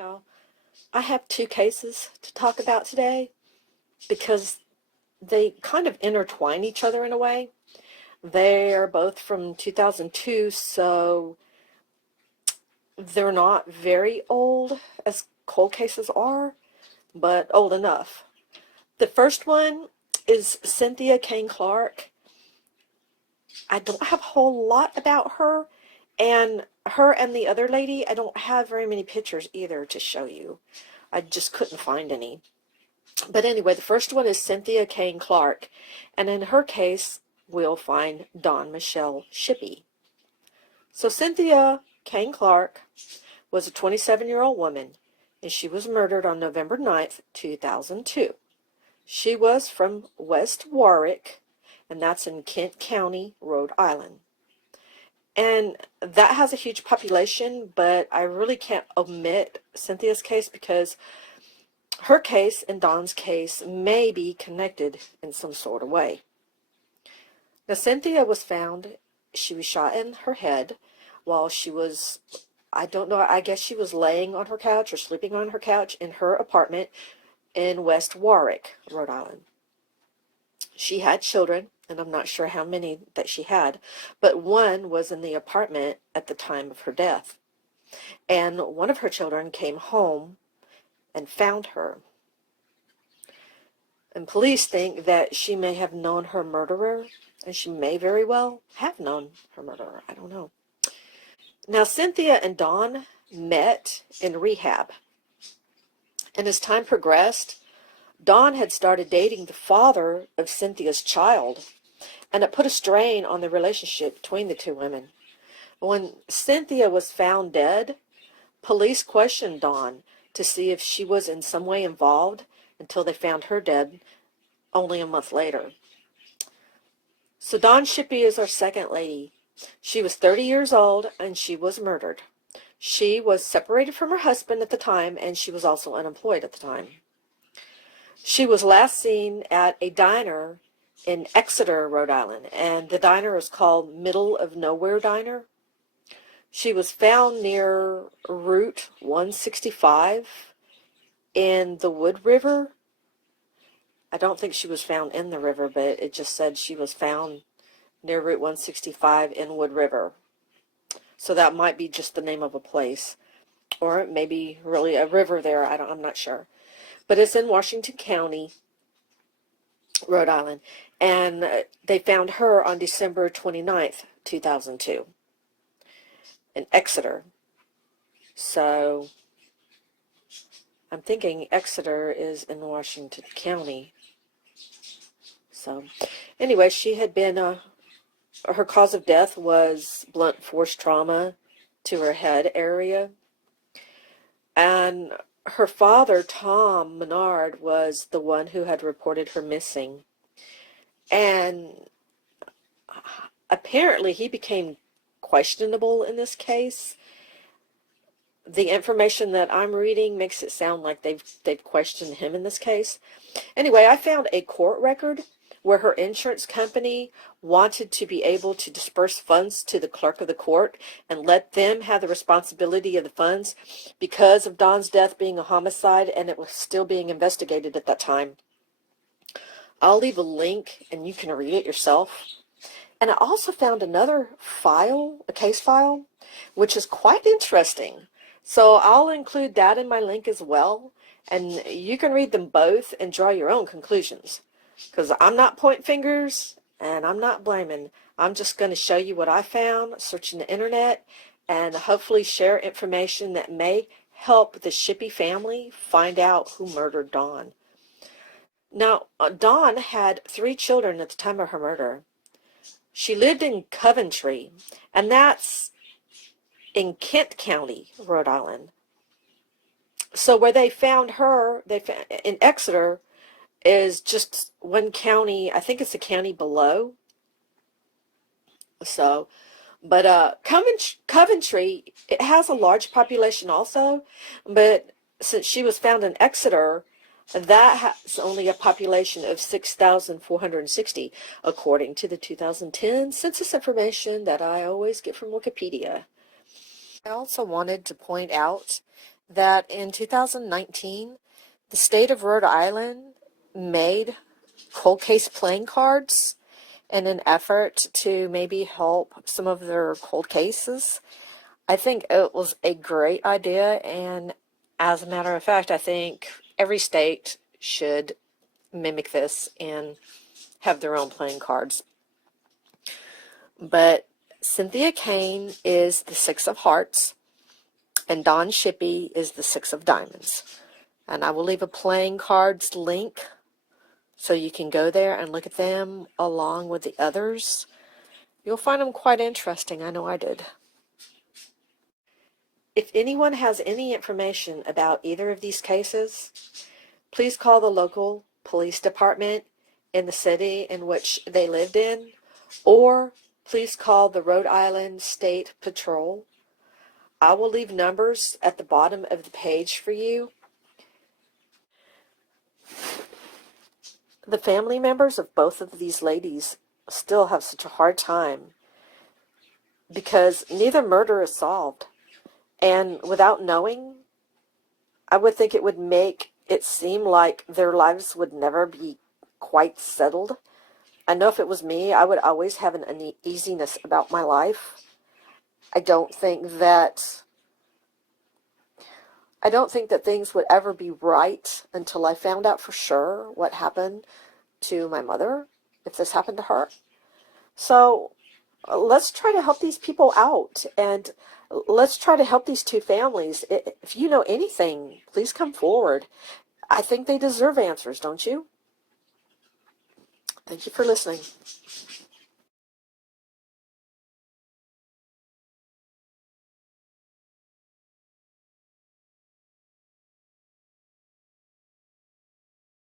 Now, I have two cases to talk about today because they kind of intertwine each other in a way. They are both from 2002, so they're not very old as cold cases are, but old enough. The first one is Cynthia KaneClark. I don't have a whole lot about her, and her and the other lady, I don't have very many pictures either to show you. I just couldn't find any. But anyway, the first one is Cynthia KaneClark, and in her case, we'll find Dawn Michelle Shippee. So Cynthia KaneClark was a 27-year-old woman, and she was murdered on November 9th, 2002. She was from West Warwick, and that's in Kent County, Rhode Island. And that has a huge population, but I really can't omit Cynthia's case because her case and Dawn's case may be connected in some sort of way. Now, Cynthia was found, she was shot in her head while she was, I don't know, I guess she was laying on her couch or sleeping on her couch in her apartment in West Warwick, Rhode Island. She had children, and I'm not sure how many that she had, but one was in the apartment at the time of her death. And one of her children came home and found her. And police think that she may have known her murderer, and she may very well have known her murderer. I don't know. Now, Cynthia and Dawn met in rehab. And as time progressed, Dawn had started dating the father of Cynthia's child, and it put a strain on the relationship between the two women. When Cynthia was found dead, police questioned Dawn to see if she was in some way involved until they found her dead only a month later. So Dawn Shippee is our second lady. She was 30 years old and she was murdered. She was separated from her husband at the time, and she was also unemployed at the time. She was last seen at a diner in Exeter, Rhode Island, and the diner is called Middle of Nowhere Diner. She was found near Route 165 in the Wood River. I don't think she was found in the river, but it just said she was found near Route 165 in Wood River. So that might be just the name of a place, or maybe really a river there. I'm not sure. But it's in Washington County, Rhode Island, and they found her on December 29th, 2002 in Exeter. So I'm thinking Exeter is in Washington County. So anyway, she had been, her cause of death was blunt force trauma to her head area. And her father, Tom Menard, was the one who had reported her missing. And apparently he became questionable in this case. The information that I'm reading makes it sound like they've questioned him in this case. Anyway, I found a court record where her insurance company wanted to be able to disperse funds to the clerk of the court and let them have the responsibility of the funds because of Dawn's death being a homicide, and it was still being investigated at that time. I'll leave a link and you can read it yourself. And I also found another file, a case file, which is quite interesting. So I'll include that in my link as well, and you can read them both and draw your own conclusions. Because I'm not pointing fingers and I'm not blaming. I'm just going to show you what I found searching the internet and hopefully share information that may help the Shippee family find out who murdered Dawn. Now, Dawn had 3 children at the time of her murder. She lived in Coventry, and that's in Kent County, Rhode Island. So where they found her, in Exeter, is just one county. I think it's the county below. So, but Coventry, it has a large population also, but since she was found in Exeter, that has only a population of 6,460, according to the 2010 census information that I always get from Wikipedia. I also wanted to point out that in 2019, the state of Rhode Island made cold case playing cards in an effort to maybe help some of their cold cases. I think it was a great idea, and as a matter of fact, I think every state should mimic this and have their own playing cards. But Cynthia Kane is the Six of Hearts, and Don Shippee is the Six of Diamonds. And I will leave a playing cards link so you can go there and look at them along with the others. You'll find them quite interesting. I know I did. If anyone has any information about either of these cases, please call the local police department in the city in which they lived in, or please call the Rhode Island State Patrol. I will leave numbers at the bottom of the page for you. The family members of both of these ladies still have such a hard time because neither murder is solved. And without knowing, I would think it would make it seem like their lives would never be quite settled. I know if it was me, I would always have an uneasiness about my life. I don't think that things would ever be right until I found out for sure what happened to my mother, if this happened to her. So let's try to help these people out, and let's try to help these two families. If you know anything, please come forward. I think they deserve answers, don't you? Thank you for listening.